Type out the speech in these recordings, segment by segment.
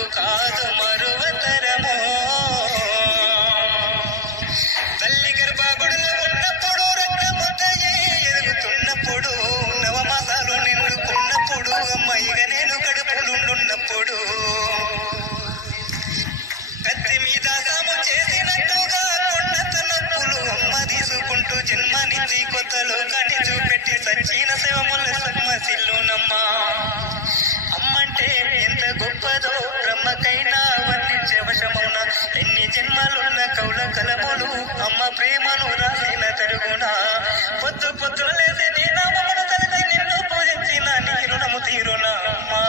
బ్రతుకు కాదు మరువతరము. తల్లి గర్భగుడిలో ఉన్నప్పుడు రక్తముద్దయ్యి ఎదుగుతున్నప్పుడు నవమాసాలు నిండుకున్నప్పుడు అమ్మాయిగా నేను కడుపులుండున్నప్పుడు కత్తి మీద సాము చేసినట్టుగా కొండంత నొప్పులు అమ్మ తీసుకుంటూ జన్మనిచ్చి కొత్త లోకాన్ని చూపెట్టి సచ్చిన శవముల సమ్మసిల్లునమ్మా. అమ్మంటే ఎంత గొప్పదో బ్రహ్మకైనా వర్ణించే వశమున ఎన్ని జన్మలున్న కౌల కలములు అమ్మ ప్రేమను రాసిన తరుగున పొద్దు పొద్దున లేసి నీ నామమును తలచి నిన్ను పూజించిన నీ రుణము తీరునా అమ్మా.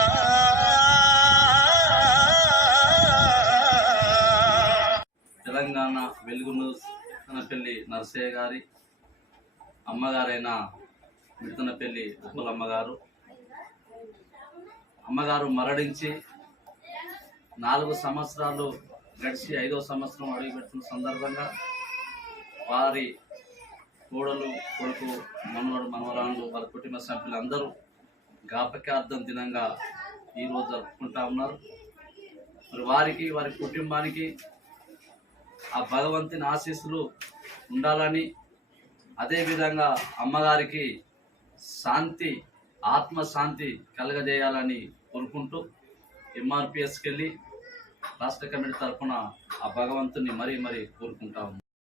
తెలంగాణ వెలుగు న్యూస్ మిడతనపల్లి నర్సయ్య గారి అమ్మగారైన మిడతనపల్లి ఉప్పలమ్మగారు అమ్మగారు మరణించి 4 సంవత్సరాలు గడిచి 5వ సంవత్సరం అడుగుపెడుతున్న సందర్భంగా వారి కోడలు కొడుకు మనవడు మనవరాళ్ళు వారి కుటుంబ సభ్యులందరూ జ్ఞాపకార్థం దినంగా ఈరోజు జరుపుకుంటా ఉన్నారు. మరి వారికి వారి కుటుంబానికి ఆ భగవంతుని ఆశీస్సులు ఉండాలని, అదేవిధంగా అమ్మగారికి శాంతి ఆత్మశాంతి కలగజేయాలని కోరుకుంటూ ఎంఆర్పిఎస్కి వెళ్ళి రాష్ట్ర కమిటీ తరఫున ఆ భగవంతుని మరీ కోరుకుంటా ఉన్నాం.